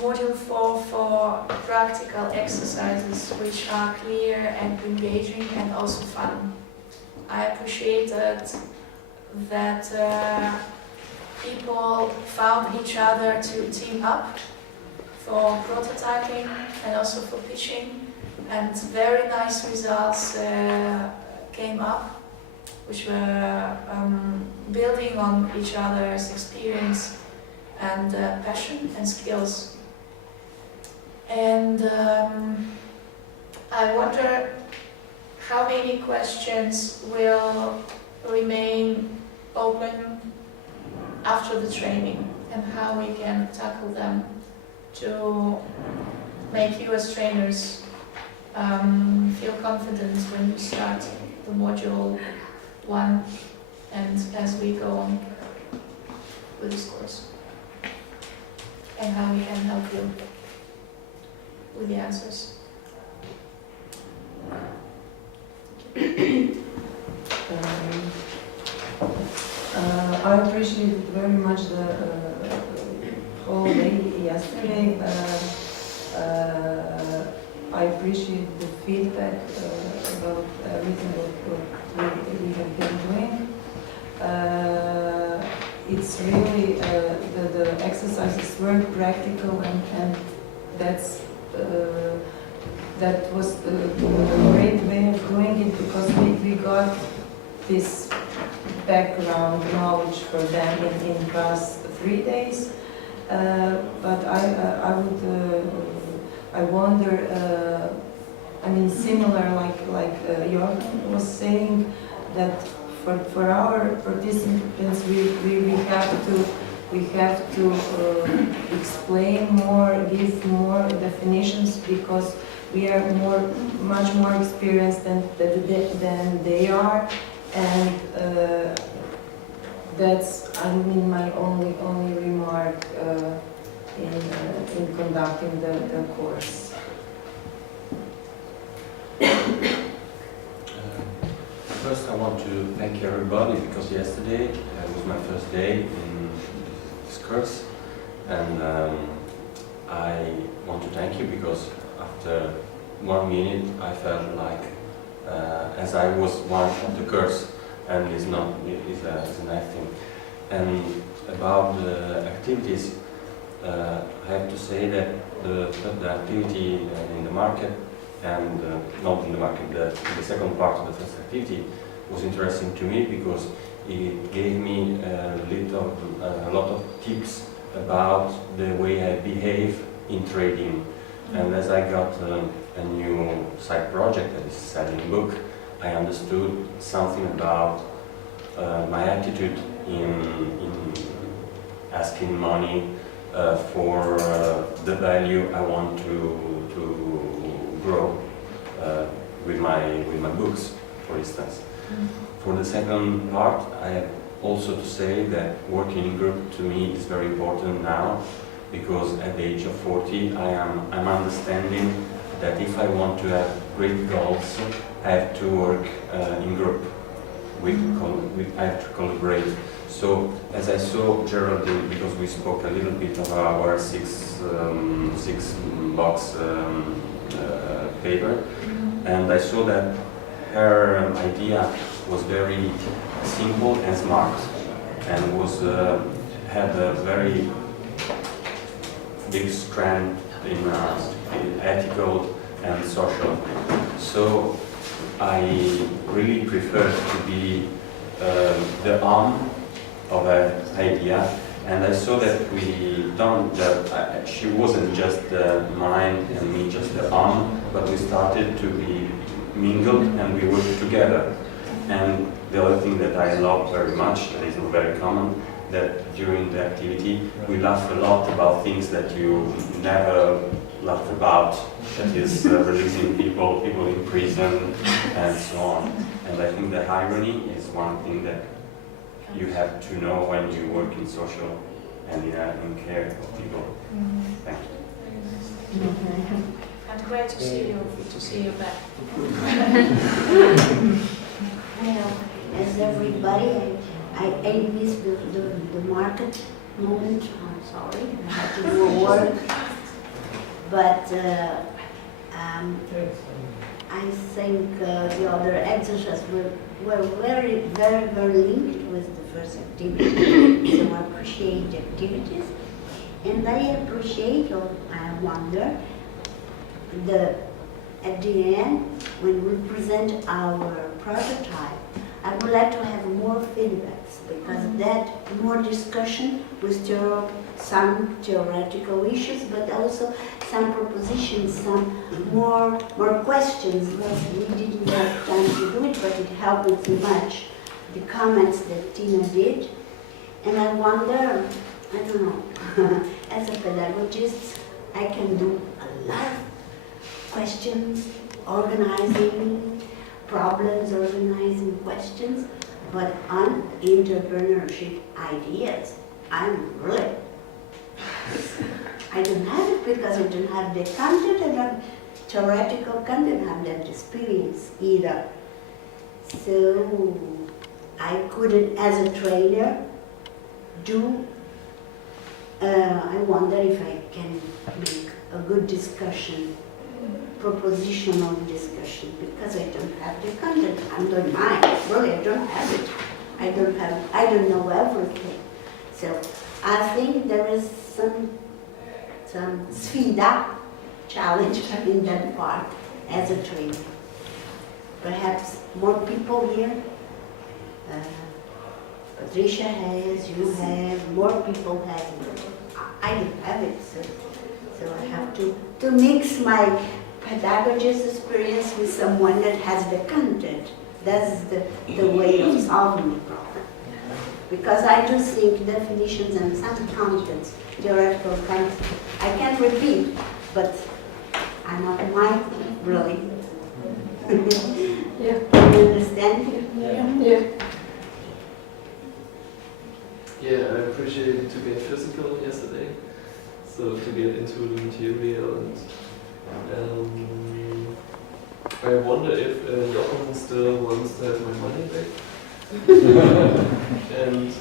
Module 4 for practical exercises which are clear and engaging and also fun. I appreciated that people found each other to team up for prototyping and also for pitching, and very nice results came up, which were building on each other's experience and passion and skills. And I wonder how many questions will remain open after the training and how we can tackle them to make you as trainers feel confident when you start the module 1 and as we go on with this course, and how we can help you with the answers. I appreciated very much the whole day yesterday. I appreciate the feedback about everything what we have been doing. It's really the exercises were practical, and that's that was a great way of doing it, because we got this background knowledge for them in past 3 days. But I wonder, I mean, similar like Johan was saying, that for our participants we have to explain more, give more definitions, because we are much more experienced than they are, and that's, I mean, my only remark in conducting the course. First, I want to thank everybody, because yesterday was my first day in this course, and I want to thank you, because after 1 minute I felt like as I was one of the course, and it's an acting. And about the activities, I have to say that the activity in the market, and not in the market, the second part of the first activity was interesting to me, because it gave me a lot of tips about the way I behave in trading. And as I got a new side project that is selling book, I understood something about my attitude in asking money for the value I want to grow with my books, for instance. For the second part, I have also to say that working in group to me is very important now, because at the age of 40 I'm understanding that if I want to have great goals, I have to work in group. I have to collaborate. So as I saw Geraldine, because we spoke a little bit of our six box paper, and I saw that her idea was very simple and smart, and had a very big strength in ethical and social. So I really prefer to be the arm of an idea, and I saw that she wasn't just the mind and me just the arm, but we started to be mingled and we worked together. And the other thing that I love very much, that is not very common, that during the activity we laugh a lot about things that you never laugh about, that is releasing people in prison and so on. And I think the irony is one thing that you have to know when you work in social and in care of people. Thank you. And great to see you back. Well, as everybody, I missed the market moment. I'm sorry, I had to go work. but I think the other exercises were very, very, very linked with the first activity. So I appreciate the activities, and I appreciate, or I wonder, at the end, when we present our prototype, I would like to have more feedbacks, because that more discussion with some theoretical issues, but also some propositions, some more questions. We didn't have time to do it, but it helped me much. The comments that Tina did, and I wonder, I don't know, as a pedagogist, I can do a lot of questions, organizing problems, organizing questions, but on entrepreneurship ideas, I'm really, I don't have it because I don't have the content, I don't theoretical content, I have that experience either. So I couldn't, as a trainer, do, I wonder if I can make a good discussion, propositional discussion, because I don't have the content. I don't mind, really, I don't have it. I don't know everything. So I think there is some sfida, challenge in that part as a trainer. Perhaps more people here. Patricia has, you have, more people have it. I don't have it, so I have to mix my pedagogist experience with someone that has the content. That's the way of solving the problem. Because I do think definitions and some contents, theoretical contents, I can repeat, but I'm not mine, really. Yeah. You understand? Yeah. Yeah, I appreciated to get physical yesterday, so to get into the material, and I wonder if Jochen still wants to have my money back. And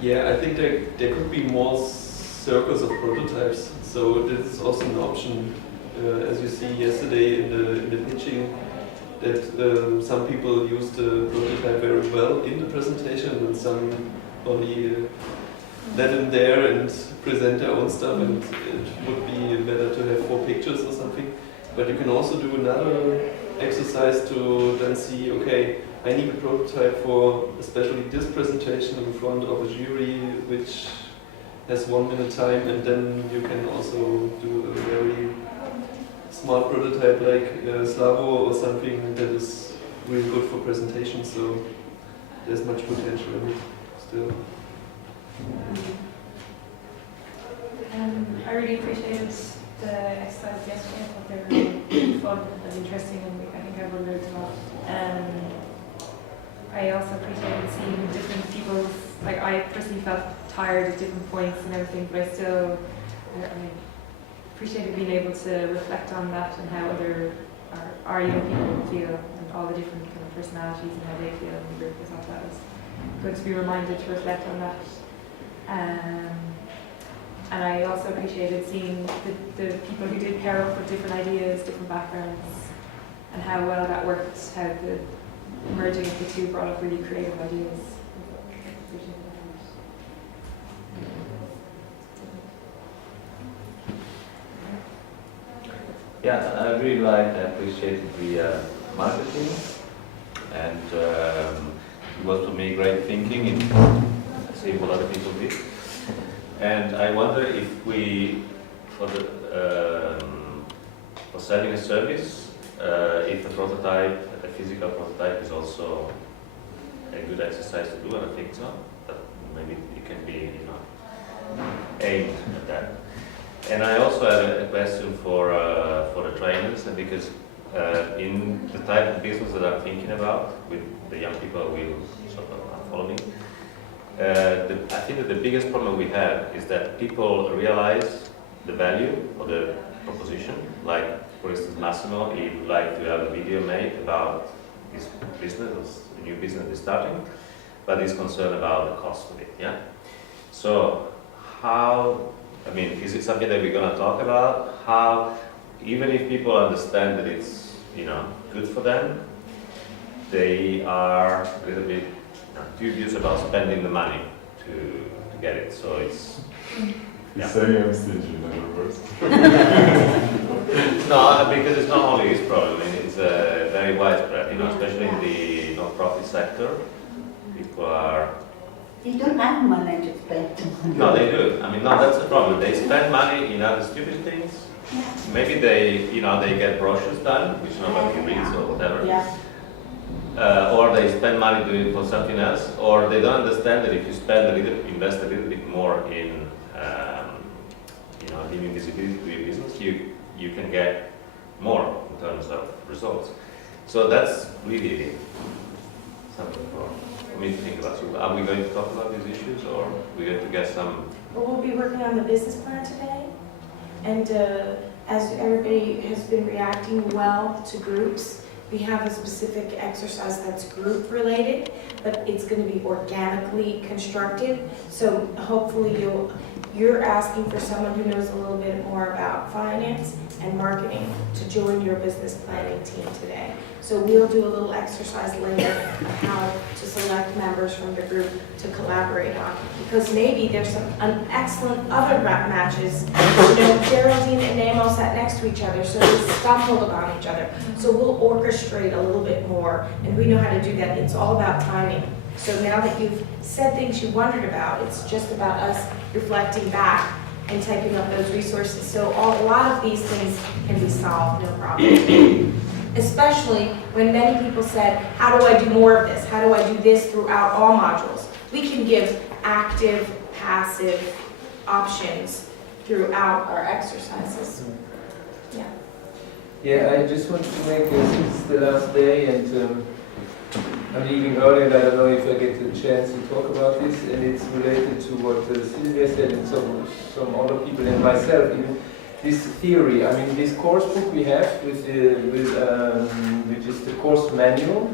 yeah, I think there could be more circles of prototypes, so this is also an option, as you see yesterday in the pitching, that some people use the prototype very well in the presentation, and some only let them there and present their own stuff, and it would be better to have 4 pictures or something. But you can also do another exercise to then see, okay, I need a prototype for especially this presentation in front of a jury which has 1 minute time, and then you can also do a very small prototype like Slavo or something that is really good for presentation, so there's much potential in it still. I really appreciated the exercise yesterday. I thought they were really fun and interesting, and I think I learned a lot. I also appreciated seeing different people's, like I personally felt tired at different points and everything, but I still I appreciated being able to reflect on that and how our young people feel, and all the different kind of personalities and how they feel in the group. I thought that was good to be reminded to reflect on that. And I also appreciated seeing the people who did pair up with different ideas, different backgrounds, and how well that worked, how the merging of the two brought up really creative ideas. Yeah, I really liked and appreciated the marketing, and it was for me great thinking in seeing what other people did. And I wonder if we, for selling a service, if a prototype, a physical prototype, is also a good exercise to do, and I think so. But maybe it can be, aimed at that. And I also have a question for the trainers, and because in the type of business that I'm thinking about, with the young people who will sort of follow me, I think that the biggest problem we have is that people realize the value of the proposition. Like, for instance, Massimo, he would like to have a video made about his business, the new business he's starting, but he's concerned about the cost of it. Yeah. So how I mean, is it something that we're going to talk about? How, even if people understand that it's, you know, good for them, they are a little bit dubious about spending the money to get it. So it's, He's saying I'm stingy, in other words. no, because it's not only his problem, I mean, it's very widespread, you know, especially in the non-profit sector. People are, They don't have money to spend. no, they do. I mean, no, that's the problem. They spend money in other stupid things. Maybe they, you know, they get brochures done, which nobody reads or whatever. Yeah. Or they spend money doing it for something else, or they don't understand that if you invest a little bit more in, you know, giving visibility to your business, you can get more in terms of results. So that's really something for me to think about. So are we going to talk about these issues, or are we going to get some? Well, we'll be working on the business plan today, and as everybody has been reacting well to groups, we have a specific exercise that's group related, but it's going to be organically constructed. So hopefully you're asking for someone who knows a little bit more about finance and marketing to join your business planning team today. So we'll do a little exercise later of how to select members from the group to collaborate on, because maybe there's some excellent other matches. You know, Geraldine and Nemo sat next to each other, so they stumbled upon each other. So we'll orchestrate a little bit more, and we know how to do that. It's all about timing. So now that you've said things you wondered about, it's just about us reflecting back and typing up those resources. So a lot of these things can be solved, no problem. Especially when many people said, how do I do more of this? How do I do this throughout all modules? We can give active, passive options throughout our exercises. Yeah. Yeah, I just want to make this, it's the last day, and I'm leaving early, and I don't know if I get the chance to talk about this, and it's related to what Sylvia said and some other people and myself even. This theory, I mean, this course book we have which is the course manual,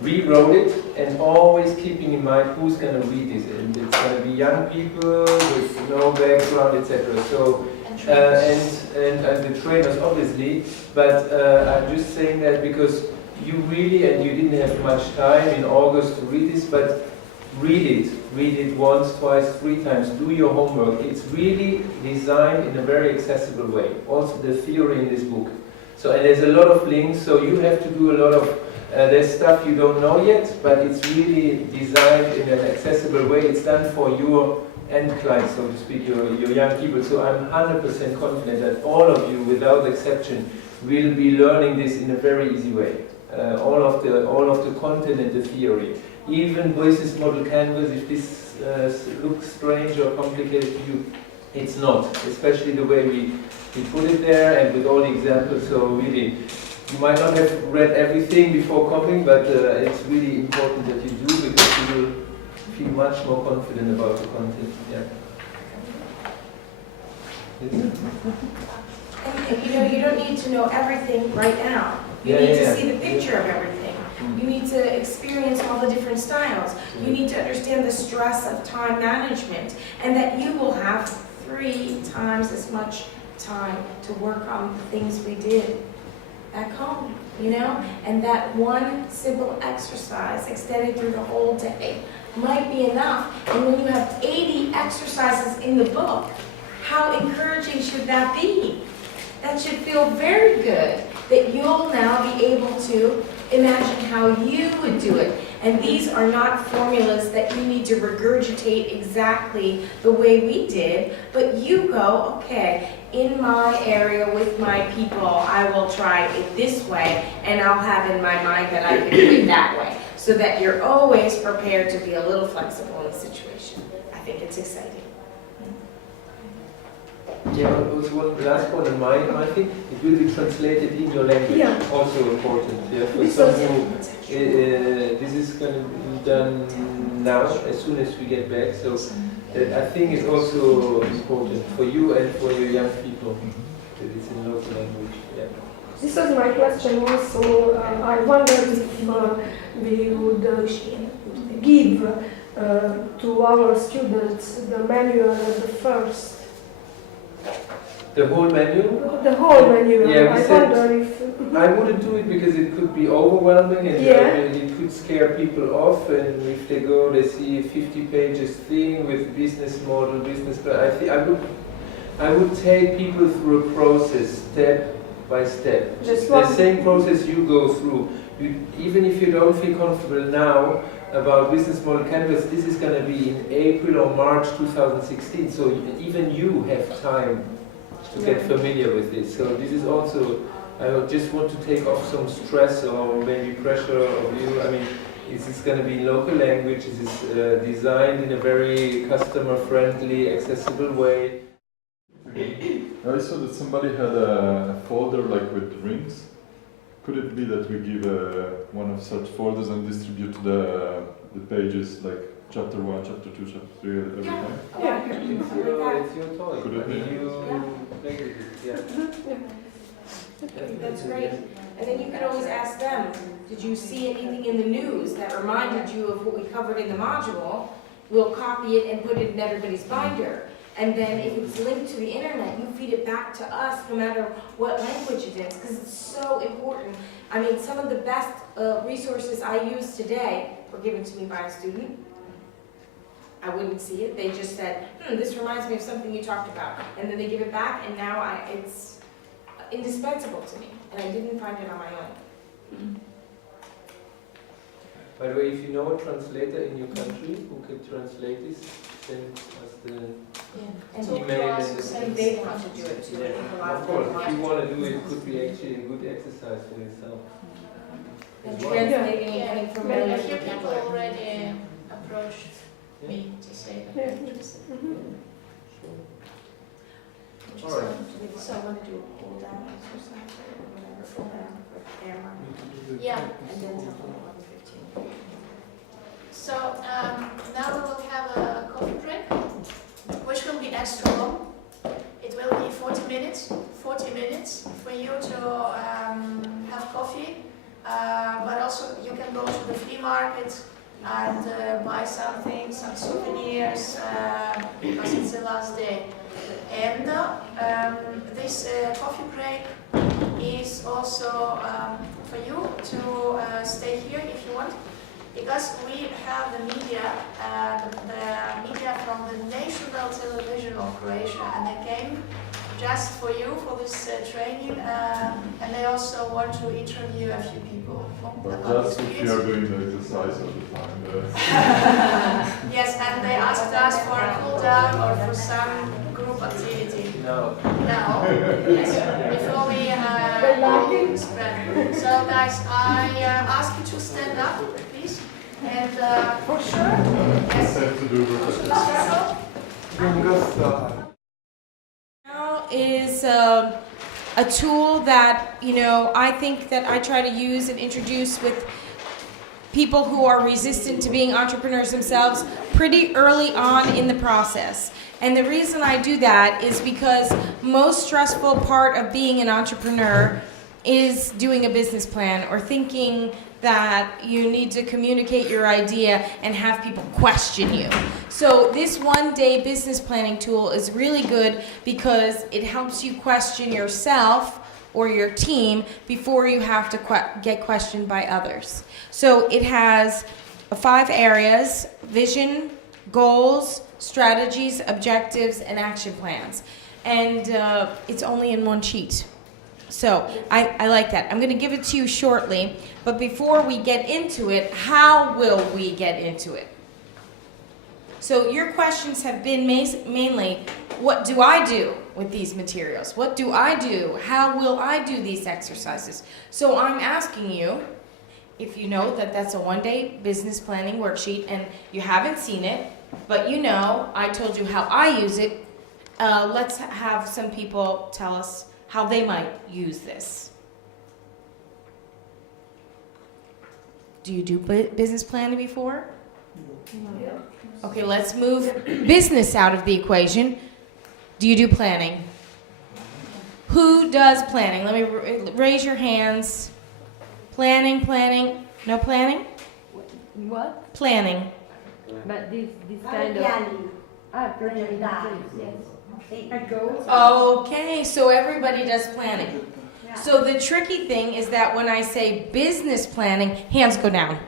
rewrote it, and always keeping in mind who's going to read this, and it's going to be young people with no background, etc. So and the trainers obviously, but I'm just saying that because you really, and you didn't have much time in August to read this, but read it once, twice, 3 times, do your homework. It's really designed in a very accessible way, also the theory in this book. So, and there's a lot of links, so you have to do a lot of, there's stuff you don't know yet, but it's really designed in an accessible way. It's done for your end clients, so to speak, your young people. So I'm 100% confident that all of you, without exception, will be learning this in a very easy way. All of the content and the theory. Even business model canvas, if this looks strange or complicated to you, it's not. Especially the way we put it there and with all the examples. So really, you might not have read everything before coming, but it's really important that you do, because you will feel much more confident about the content. Yeah. And you know, you don't need to know everything right now. You need to see the picture of everything. You need to experience all the different styles. You need to understand the stress of time management, and that you will have 3 times as much time to work on the things we did back home, you know? And that one simple exercise extended through the whole day might be enough. And when you have 80 exercises in the book, how encouraging should that be? That should feel very good, that you'll now be able to imagine how you would do it. And these are not formulas that you need to regurgitate exactly the way we did, but you go, okay, in my area with my people, I will try it this way, and I'll have in my mind that I can do it that way, so that you're always prepared to be a little flexible in the situation. I think it's exciting. Yeah, also one last point on mine. I think it will be translated in your language. Yeah. Also important. Yeah, for some who, this is going to be done now, as soon as we get back. So I think it's also important for you and for your young people that it's in local language. Yeah. This was my question also. I wondered if we would give to our students the manual at the first The whole menu? The whole menu. Yeah, we I said- wonder if. I wouldn't do it because it could be overwhelming and Yeah. it could scare people off. And if they go, they see a 50 pages thing with business model, business plan. I would take people through a process, step by step. Just the one. same process you go through. Even if you don't feel comfortable now about business model canvas, this is going to be in April or March 2016. So even you have time to get familiar with this. So this is also, I just want to take off some stress or maybe pressure of you. I mean, this is going to be in local language. This is designed in a very customer-friendly, accessible way. I saw that somebody had a folder like with rings. Could it be that we give one of such folders and distribute the pages like chapter 1, chapter 2, chapter 3 every time? Yeah. It's your toy. Could it I mean, be? you play with it, yeah. That's great. And then you could always ask them, did you see anything in the news that reminded you of what we covered in the module? We'll copy it and put it in everybody's binder. And then if it's linked to the internet, you feed it back to us no matter what language it is, because it's so important. I mean, some of the best resources I use today were given to me by a student. I wouldn't see it. They just said, this reminds me of something you talked about. And then they give it back, and now it's indispensable to me. And I didn't find it on my own. By the way, if you know a translator in your country who can translate this, send us the And email us and to send And they want to do it too. I think a lot of of course, them if want you to. want to do it, it could be actually a good exercise for yourself. And as well. translating and Yeah, getting but familiar a with few the people vocabulary. already approached Yeah. me to say that. Yeah. they're interested. Sure. Which is All right. good. So I want to do a pull down exercise or whatever, pull down for the camera. Yeah. And then something 11:15. So now we will have a coffee break, which will be extra long. It will be 40 minutes for you to have coffee, but also you can go to the flea market and buy something, some souvenirs, because it's the last day. And this coffee break is also for you to stay here if you want. Because we have the media from the national television of Croatia, and they came just for you for this training, and they also want to interview a few people. But about just this if you are doing the exercise all the time. Yes, and they asked us for a cool down or for some group activity. No. Now, yes, before we spread. So guys, I ask you to stand up, please. And for sure, yes, Have to do with circle. Now is a tool that, I think that I try to use and introduce with people who are resistant to being entrepreneurs themselves pretty early on in the process. And the reason I do that is because most stressful part of being an entrepreneur is doing a business plan or thinking that you need to communicate your idea and have people question you. So this one-day business planning tool is really good because it helps you question yourself or your team before you have to get questioned by others. So it has 5 areas: vision, goals, strategies, objectives, and action plans. And it's only in one sheet. So I like that. I'm going to give it to you shortly, but before we get into it, how will we get into it? So your questions have been mainly, what do I do with these materials? What do I do? How will I do these exercises? So I'm asking you, if you know that that's a one-day business planning worksheet and you haven't seen it, but I told you how I use it, let's have some people tell us how they might use this. Do you do business planning before? Okay, let's move business out of the equation. Do you do planning? Who does planning? Let me raise your hands. Planning. No planning? What? Planning. But this kind of... Planning. Planning. Yes. At Go. Okay, so everybody does planning. So the tricky thing is that when I say business planning, hands go down.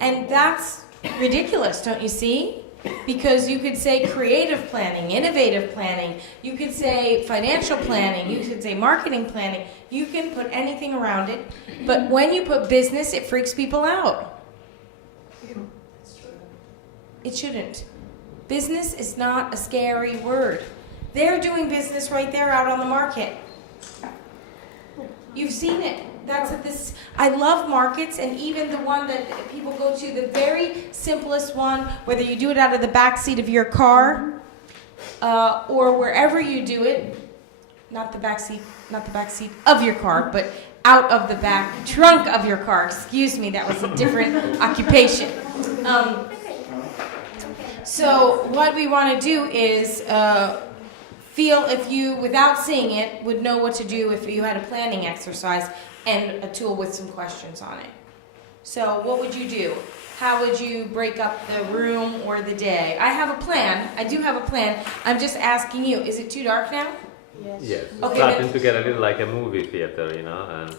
And that's ridiculous, don't you see? Because you could say creative planning, innovative planning, you could say financial planning, you could say marketing planning, you can put anything around it. But when you put business, it freaks people out. It shouldn't. Business is not a scary word. They're doing business right there out on the market. You've seen it. That's at this. I love markets, and even the one that people go to, the very simplest one, whether you do it out of the back seat of your car or wherever you do it, not the back seat of your car, but out of the back trunk of your car. Excuse me, that was a different occupation. So what we want to do is feel if you, without seeing it, would know what to do if you had a planning exercise and a tool with some questions on it. So what would you do? How would you break up the room or the day? I have a plan. I do have a plan. I'm just asking you, is it too dark now? Yes. Okay, Starting to get a little like a movie theater, you know. And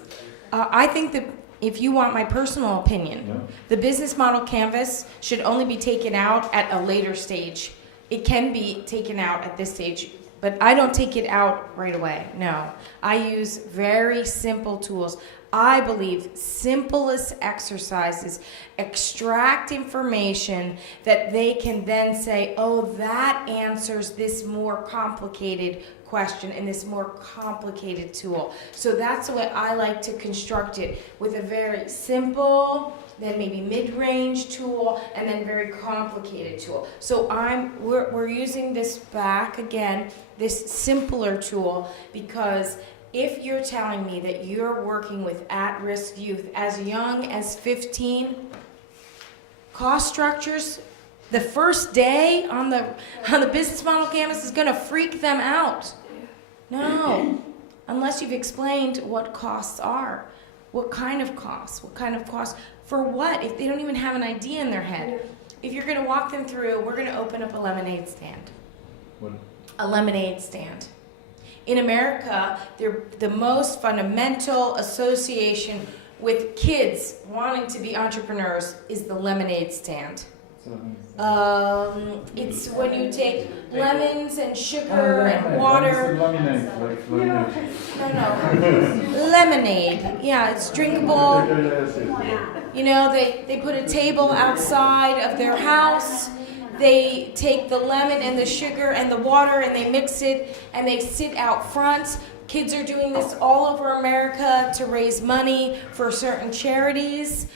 I think that if you want my personal opinion, the business model canvas should only be taken out at a later stage. It can be taken out at this stage, but I don't take it out right away. No, I use very simple tools. I believe simplest exercises extract information that they can then say, oh, that answers this more complicated question in this more complicated tool. So that's the way I like to construct it, with a very simple, then maybe mid-range tool, and then very complicated tool. So we're using this back again, this simpler tool, because if you're telling me that you're working with at-risk youth as young as 15, cost structures, the first day on the business model canvas is going to freak them out. No, unless you've explained what costs are. What kind of costs? For what? If they don't even have an idea in their head. If you're going to walk them through, we're going to open up a lemonade stand. What? A lemonade stand. In America, they're the most fundamental association with kids wanting to be entrepreneurs is the lemonade stand. It's when you take lemons and sugar and water. No. Lemonade. Yeah, it's drinkable. You know, they put a table outside of their house. They take the lemon and the sugar and the water and they mix it and they sit out front. Kids are doing this all over America to raise money for certain charities.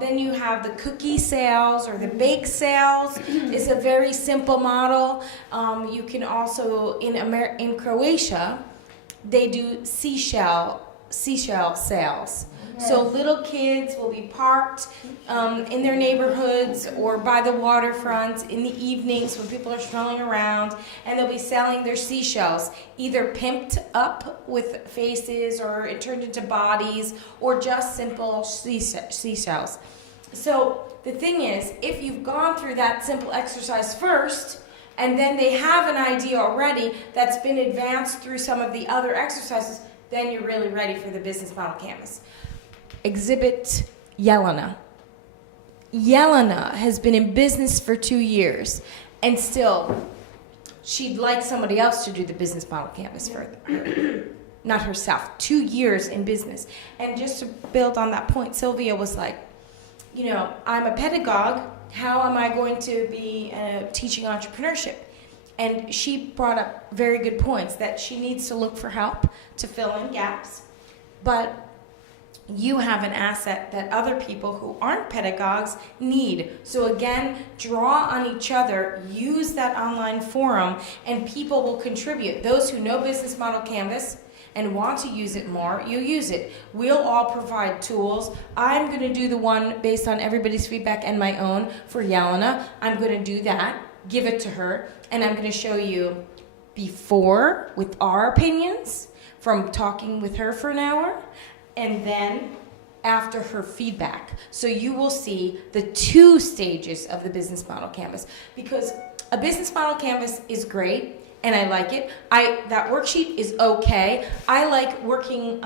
Then you have the cookie sales or the bake sales. It's a very simple model. You can also, in Croatia, they do seashell sales. So little kids will be parked in their neighborhoods or by the waterfront in the evenings when people are strolling around, and they'll be selling their seashells, either pimped up with faces or it turned into bodies or just simple seashells. So the thing is, if you've gone through that simple exercise first, and then they have an idea already that's been advanced through some of the other exercises, then you're really ready for the business model canvas. Exhibit Yelena. Yelena has been in business for 2 years, and still, she'd like somebody else to do the business model canvas for her, not herself. 2 years in business. And just to build on that point, Sylvia was like, you know, I'm a pedagogue. How am I going to be teaching entrepreneurship? And she brought up very good points, that she needs to look for help to fill in gaps. But you have an asset that other people who aren't pedagogues need. So again, draw on each other, use that online forum, and people will contribute. Those who know Business Model Canvas and want to use it more, you use it. We'll all provide tools. I'm going to do the one based on everybody's feedback and my own for Yelena. I'm going to do that, give it to her, and I'm going to show you before with our opinions from talking with her for an hour, and then after her feedback. So you will see the 2 stages of the business model canvas, because a business model canvas is great and I like it. That worksheet is okay. I like working,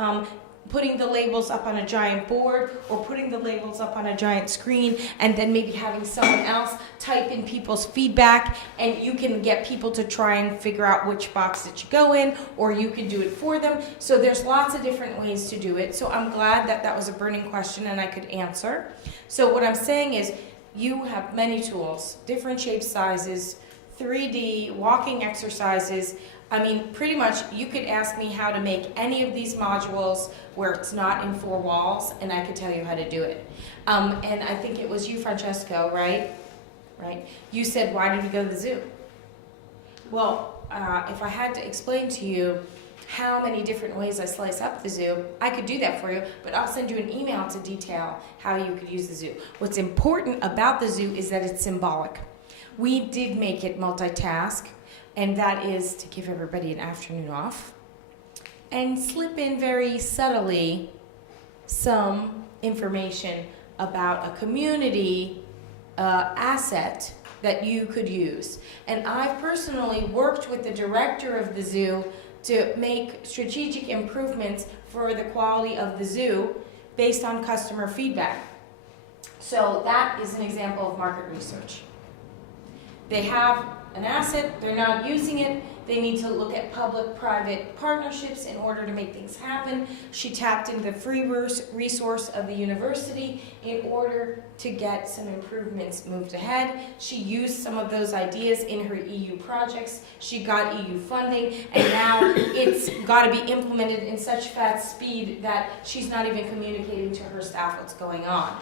putting the labels up on a giant board or putting the labels up on a giant screen and then maybe having someone else type in people's feedback, and you can get people to try and figure out which box that you go in, or you can do it for them. So there's lots of different ways to do it. So I'm glad that that was a burning question and I could answer. So what I'm saying is you have many tools, different shapes, sizes, 3D, walking exercises. I mean, pretty much you could ask me how to make any of these modules where it's not in 4 walls, and I could tell you how to do it. And I think it was you, Francesco, right? Right? You said, why did we go to the zoo? Well, if I had to explain to you how many different ways I slice up the zoo, I could do that for you, but I'll send you an email to detail how you could use the zoo. What's important about the zoo is that it's symbolic. We did make it multitask, and that is to give everybody an afternoon off and slip in very subtly some information about a community asset that you could use. And I've personally worked with the director of the zoo to make strategic improvements for the quality of the zoo based on customer feedback. So that is an example of market research. They have an asset, they're not using it, they need to look at public-private partnerships in order to make things happen. She tapped into the free resource of the university in order to get some improvements moved ahead. She used some of those ideas in her EU projects. She got EU funding, and now it's got to be implemented in such fast speed that she's not even communicating to her staff what's going on.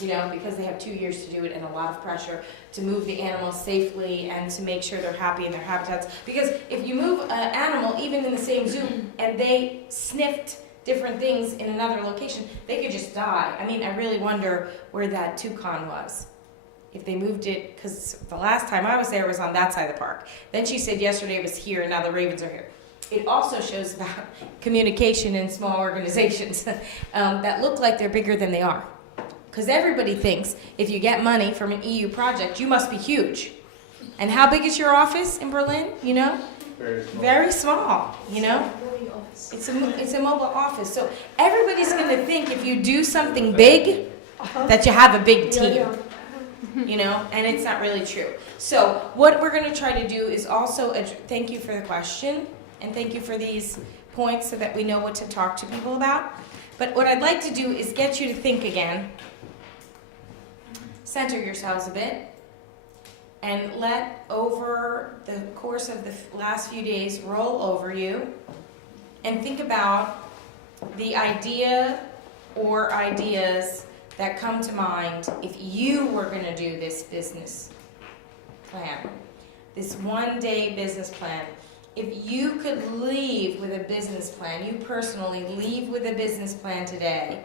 You know, because they have 2 years to do it and a lot of pressure to move the animals safely and to make sure they're happy in their habitats. Because if you move an animal, even in the same zoo, and they sniffed different things in another location, they could just die. I mean, I really wonder where that toucan was. If they moved it, because the last time I was there was on that side of the park. Then she said yesterday it was here and now the ravens are here. It also shows about communication in small organizations that look like they're bigger than they are. Because everybody thinks if you get money from an EU project, you must be huge. And how big is your office in Berlin, you know? Very small. Very small, you know? It's a mobile office. So everybody's going to think if you do something big, that you have a big team. You know? And it's not really true. So what we're going to try to do is also, thank you for the question, and thank you for these points so that we know what to talk to people about. But what I'd like to do is get you to think again. Center yourselves a bit and let over the course of the last few days roll over you and think about the idea or ideas that come to mind if you were going to do this business plan, this one-day business plan. If you could leave with a business plan, you personally leave with a business plan today,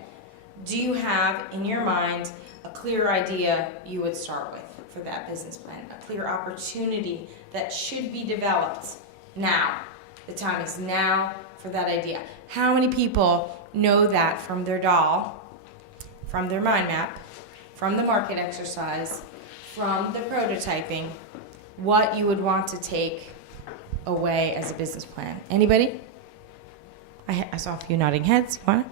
do you have in your mind a clear idea you would start with for that business plan, a clear opportunity that should be developed now? The time is now for that idea. How many people know that from their doll, from their mind map, from the market exercise, from the prototyping, what you would want to take away as a business plan? Anybody? I saw a few nodding heads. You want it?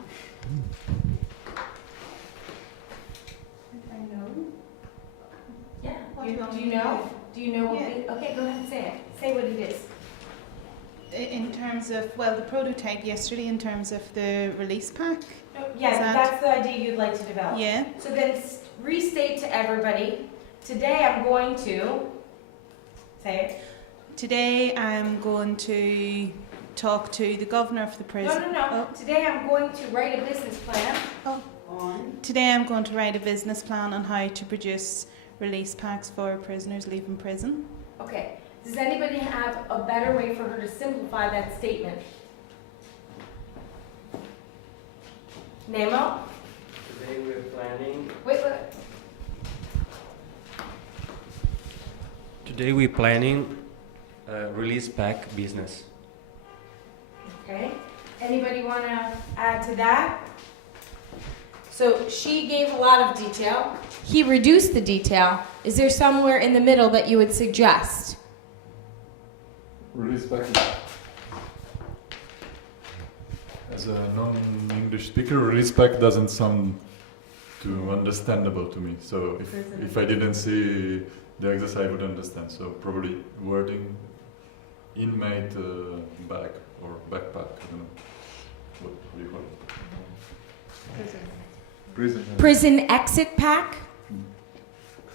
Do you know? Do you know what it, okay, go ahead and say it. Say what it is. In terms of, well, the prototype yesterday, in terms of the release pack? Yeah, that's the idea you'd like to develop. Yeah. So then restate to everybody, today I'm going to, say it. Today I'm going to talk to the governor of the prison. No. Oh. Today I'm going to write a business plan. Oh. Today I'm going to write a business plan on how to produce release packs for prisoners leaving prison. Okay. Does anybody have a better way for her to simplify that statement? Nemo? Today we're planning. Wait. Today we're planning a release pack business. Okay. Anybody want to add to that? So she gave a lot of detail. He reduced the detail. Is there somewhere in the middle that you would suggest? release package. As a non-English speaker, release pack doesn't sound too understandable to me. So if I didn't see the exercise, I would understand. So probably wording, inmate bag or backpack. I don't know. What do you call it? Prison. Prison exit pack?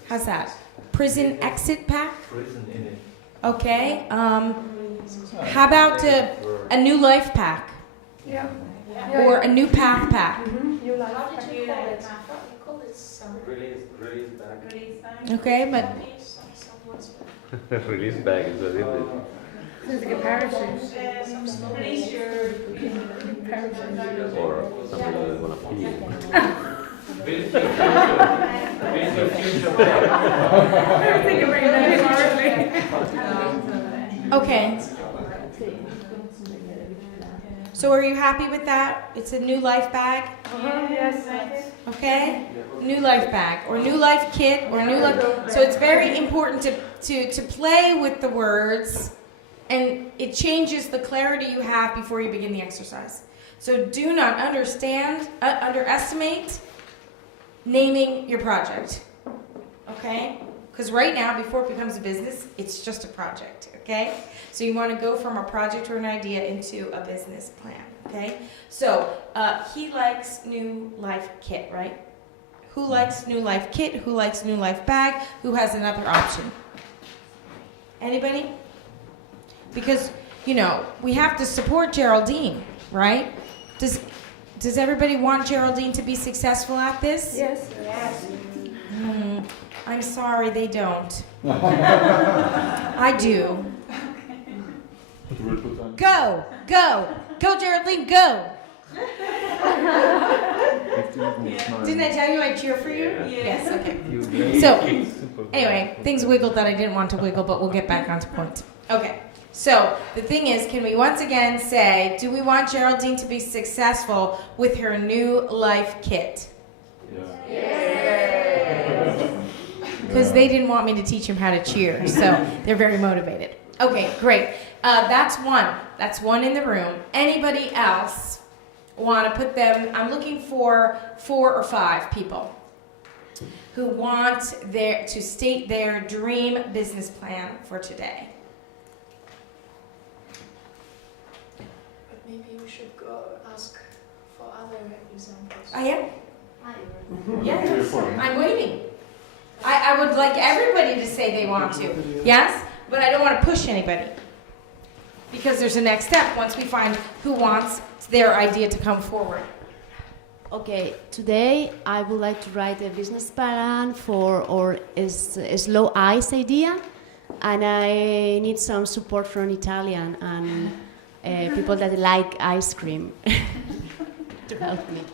How's that? Prison exit pack? Prison in it. Okay. How about a new life pack? Yeah. Or a new path pack? You like How did you call it? I thought you called it some. Release back. Okay, but Some words back. Release bag is a little It's like a parachute. Some small bit, or something that wanna pee. Build your future back. I think about that okay. So are you happy with that? It's a new life bag? Yes. Okay? New life bag or new life kit or new life. So it's very important to play with the words, and it changes the clarity you have before you begin the exercise. So do not underestimate naming your project. Okay? Because right now, before it becomes a business, it's just a project. Okay? So you want to go from a project or an idea into a business plan. Okay? So he likes new life kit, right? Who likes new life kit? Who likes new life bag? Who has another option? Anybody? Because, you know, we have to support Geraldine, right? Does everybody want Geraldine to be successful at this? Yes. I'm sorry, they don't. I do. Go, Geraldine, go. Didn't I tell you I'd cheer for you? Yes, okay. So, anyway, things wiggled that I didn't want to wiggle, but we'll get back onto point. Okay, so the thing is, can we once again say, do we want Geraldine to be successful with her new life kit? Because they didn't want me to teach him how to cheer, so they're very motivated. Okay, great. That's one. That's one in the room. Anybody else want to put them? I'm looking for 4 or 5 people who want to state their dream business plan for today. But maybe we should go ask for other examples. I am? Yes, I'm waiting. I would like everybody to say they want to. Yes? But I don't want to push anybody. Because there's a next step once we find who wants their idea to come forward. Okay, today I would like to write a business plan for our slow ice idea, and I need some support from Italian and people that like ice cream to help me.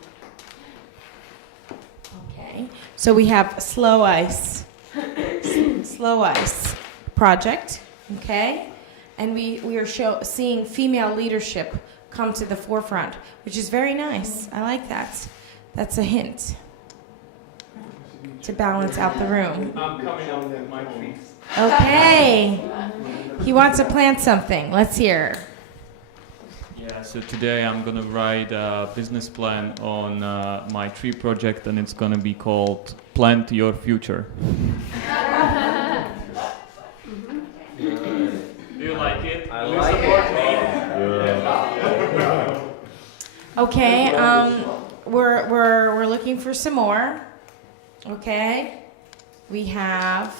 Okay, so we have slow ice project, okay? And we are seeing female leadership come to the forefront, which is very nice. I like that. That's a hint to balance out the room. I'm coming up with my trees. Okay. He wants to plant something. Let's hear. Yeah, so today I'm going to write a business plan on my tree project, and it's going to be called Plant Your Future. Do you like it? I like it. Okay, we're looking for some more. Okay, we have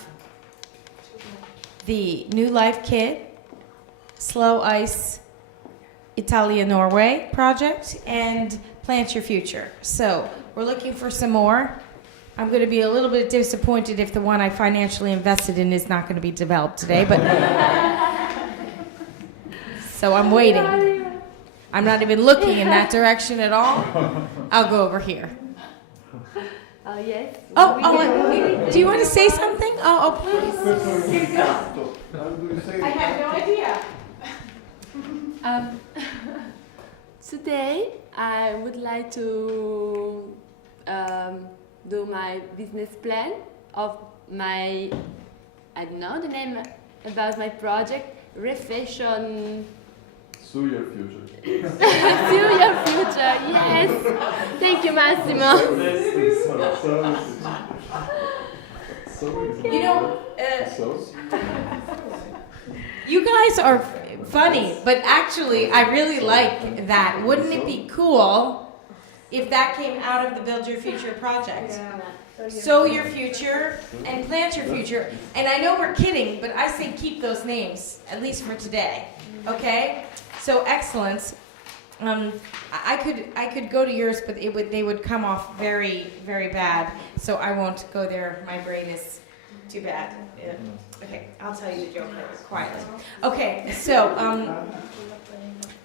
the New Life Kit, Slow Ice, Italia Norway project, and Plant Your Future. So we're looking for some more. I'm going to be a little bit disappointed if the one I financially invested in is not going to be developed today, but so I'm waiting. I'm not even looking in that direction at all. I'll go over here. Yes. Do you want to say something? Oh, please. I have no idea. Today I would like to do my business plan of my, I don't know the name about my project, reflection. Sue your future. To your future, yes. Thank you, Massimo. You know, you guys are funny, but actually, I really like that. Wouldn't it be cool if that came out of the Build Your Future project? Sow your future and plant your future. And I know we're kidding, but I say keep those names, at least for today. Okay? So excellence. I could go to yours, but they would come off very, very bad. So I won't go there. My brain is too bad. Yeah. Okay, I'll tell you the joke quietly. Okay, so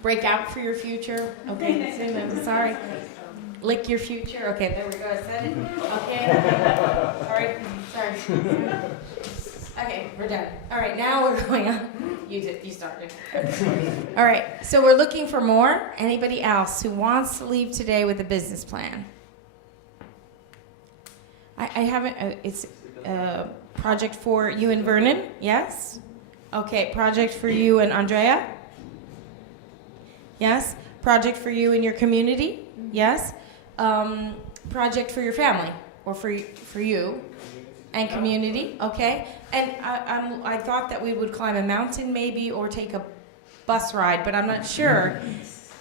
break out for your future. Okay, I'm sorry. Lick your future. Okay, there we go. I said it. Okay. Sorry. Okay, we're done. All right, now we're going on. You started. All right, so we're looking for more. Anybody else who wants to leave today with a business plan? I haven't. It's a project for you and Vernon. Yes. Okay, project for you and Andrea. Yes. Project for you and your community. Yes. Project for your family or for you and community. Okay. And I thought that we would climb a mountain maybe or take a bus ride, but I'm not sure.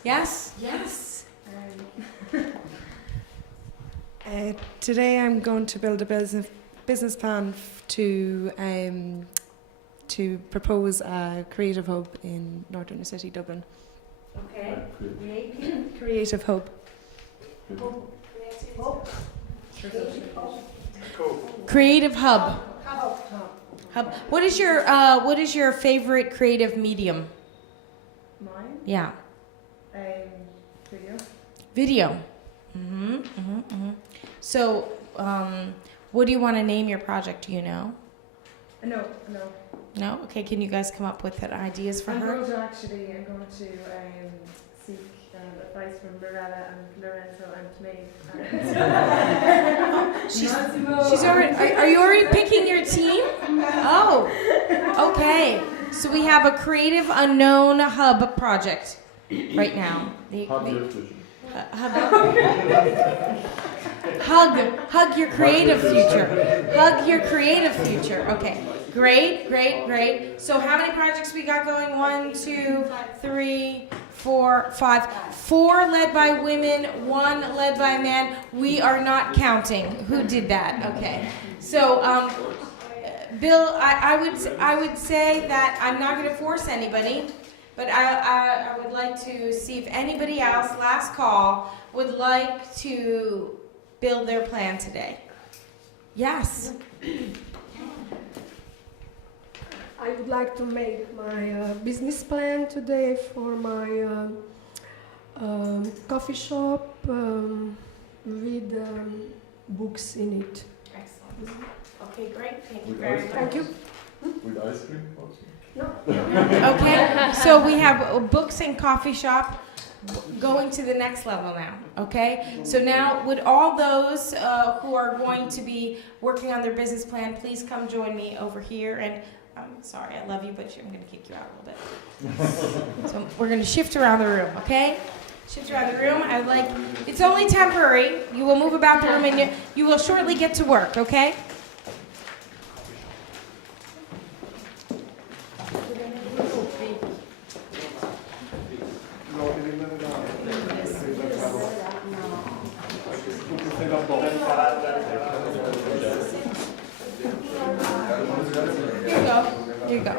Yes? Yes. Today I'm going to build a business plan to propose a creative hub in Northern City, Dublin. Okay. Creative hub. Creative hub. Hub. What is your favorite creative medium? Mine? Yeah. Video. Video. So, what do you want to name your project? Do you know? No. No? Okay, can you guys come up with ideas for her? I'm going to seek advice from Mirella and Lorenzo and Maeve. She's already. Are you already picking your team? Oh, okay. So we have a creative unknown hub project right now. Hug your creative future. Hug your creative future. Okay. Great. So how many projects we got going? 1, 2, 3, 4, 5. 4 led by women, 1 led by men. We are not counting. Who did that? Okay. So, Bill, I would say that I'm not going to force anybody, but I would like to see if anybody else, last call, would like to build their plan today. Yes. I would like to make my business plan today for my coffee shop with books in it. Excellent. Okay, great. Thank you very much. Thank you. With ice cream also? No. Okay, so we have books and coffee shop going to the next level now, okay? So now, would all those who are going to be working on their business plan, please come join me over here. And I'm sorry, I love you, but I'm going to kick you out a little bit. So we're going to shift around the room, okay? Shift around the room. It's only temporary. You will move about the room and you will shortly get to work, okay? Here you go.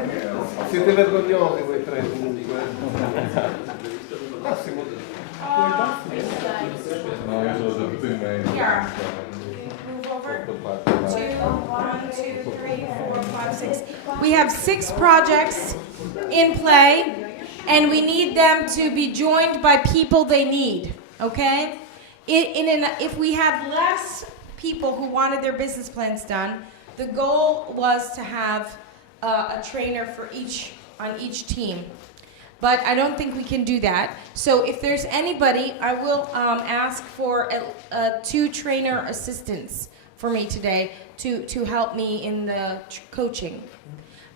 Siete vergognosi voi tre comunque. Massimo. Here. Move over. 2, 1, 2, 3, 4, 5, 6. We have 6 projects in play, and we need them to be joined by people they need. Okay? If we had less people who wanted their business plans done, the goal was to have a trainer for on each team. But I don't think we can do that. So if there's anybody, I will ask for 2 trainer assistants for me today to help me in the coaching.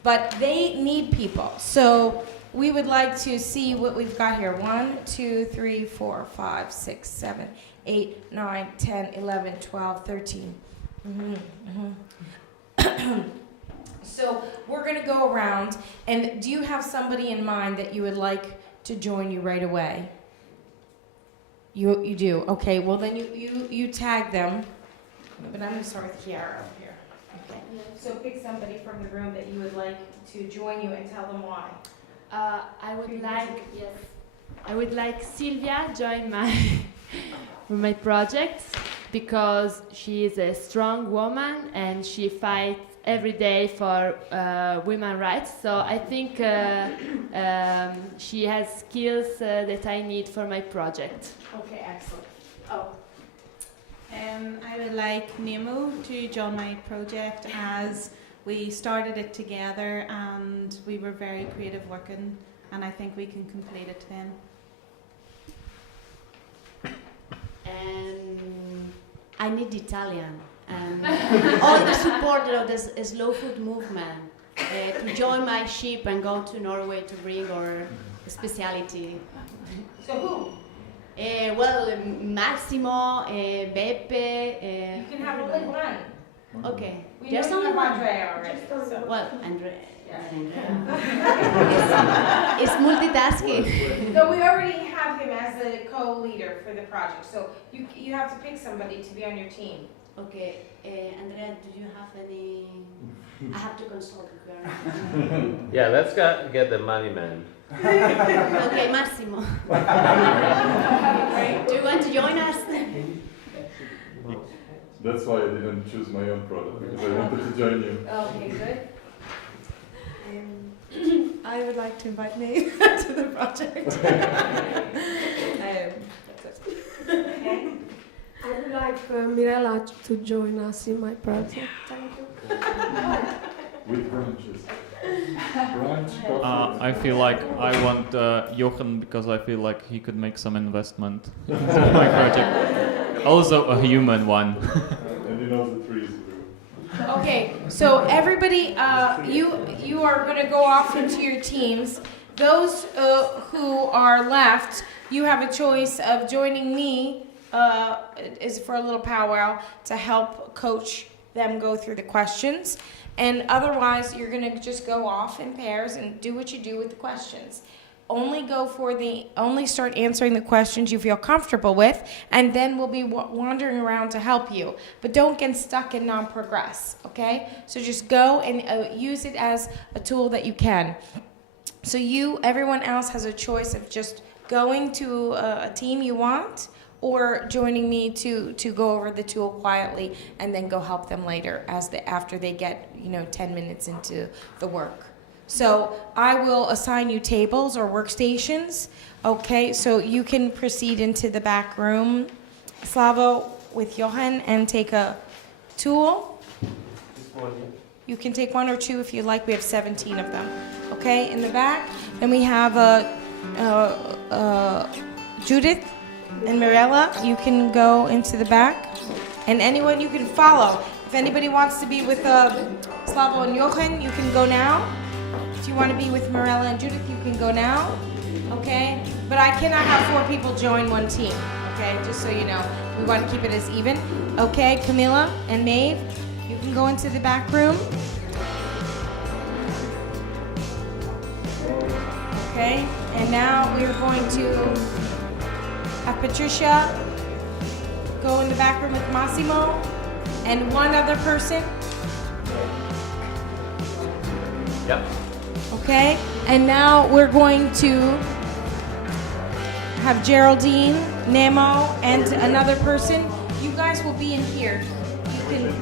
but they need people. So we would like to see what we've got here. 1, 2, 3, 4, 5, 6, 7, 8, 9, 10, 11, 12, 13. So we're going to go around, and do you have somebody in mind that you would like to join you right away? You do? Okay, well then you tag them. But I'm going to start with Kiara up here. Okay. So pick somebody from the room that you would like to join you and tell them why. I would like Sylvia join my project because she is a strong woman and she fights every day for women's rights. So I think she has skills that I need for my project. Okay, excellent. I would like Nemo to join my project as we started it together and we were very creative working, and I think we can complete it then. And I need Italian. All the support of this slow food movement to join my ship and go to Norway to bring our speciality. So who? Massimo, Beppe. You can have only one. Okay. We There's know you only have one. Andrea already. So. Well, Andrea. Yeah. It's multitasking. So we already have him as the co-leader for the project. So you have to pick somebody to be on your team. Okay, Andrea, do you have any? I have to consult with her. Yeah, let's get the money man. Okay, Massimo. Do you want to join us? That's why I didn't choose my own product, because I wanted to join you. Okay, good. I would like to invite Nate to the project. Okay. I would like Mirella to join us in my project. Thank you. With branches. Branch, coffee. I feel like I want Jochen because I feel like he could make some investment in my project. Also a human one. And he knows the trees. Okay, so everybody, you are going to go off into your teams. Those who are left, you have a choice of joining me is for a little powwow to help coach them go through the questions. And otherwise, you're going to just go off in pairs and do what you do with the questions. Only start answering the questions you feel comfortable with, and then we'll be wandering around to help you. But don't get stuck and non-progress, okay? So just go and use it as a tool that you can. So everyone else has a choice of just going to a team you want, or joining me to go over the tool quietly and then go help them later after they get 10 minutes into the work. So I will assign you tables or workstations. Okay, so you can proceed into the back room, Slavo, with Johan, and take a tool. You can take one or two if you like. We have 17 of them. Okay, in the back. Then we have Judith and Mirella. You can go into the back. And anyone you can follow. If anybody wants to be with Slavo and Johan, you can go now. If you want to be with Mirella and Judith, you can go now. Okay? But I cannot have 4 people join one team. Okay? Just so you know. We want to keep it as even. Okay, Camilla and Maeve, you can go into the back room. Okay? And now we're going to have Patricia go in the back room with Massimo and one other person. Yep. Okay, and now we're going to have Geraldine, Nemo, and another person. You guys will be in here. You can.